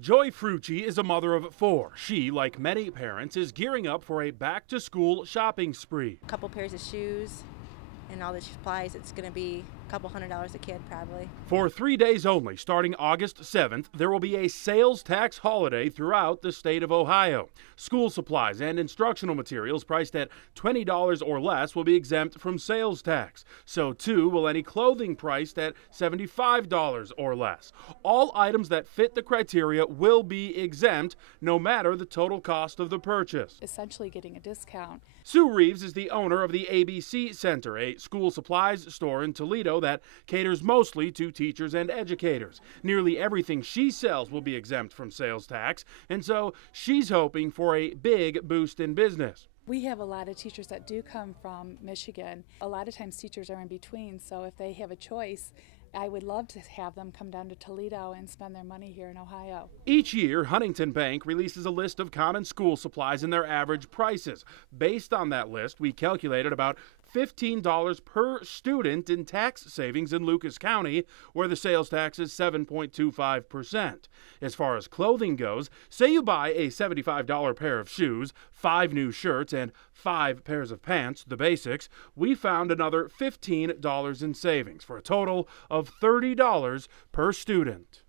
Joy Frucci is a mother of 4. She, like many parents, is gearing up for a back-to-school shopping spree. A couple pairs of shoes and all the supplies. It's going to be a couple $100 a kid probably. For 3 days only, starting August 7th, there will be a sales tax holiday throughout the state of Ohio. School supplies and instructional materials priced at $20 or less will be exempt from sales tax. So too will any clothing priced at $75 or less. All items that fit the criteria will be exempt, no matter the total cost of the purchase. Essentially getting a discount. Sue Reeves is the owner of the ABC Center, a school supplies store in Toledo that caters mostly to teachers and educators. Nearly everything she sells will be exempt from sales tax, and so she's hoping for a big boost in business. We have a lot of teachers that do come from Michigan. A lot of times teachers are in between, so if they have a choice, I would love to have them come down to Toledo and spend their money here in Ohio. Each year, Huntington Bank releases a list of common school supplies and their average prices. Based on that list, we calculated about $15 per student in tax savings in Lucas County, where the sales tax is 7.25%. As far as clothing goes, say you buy a $75 pair of shoes, 5 new shirts, and 5 pairs of pants, the basics, we found another $15 in savings for a total of $30 per student.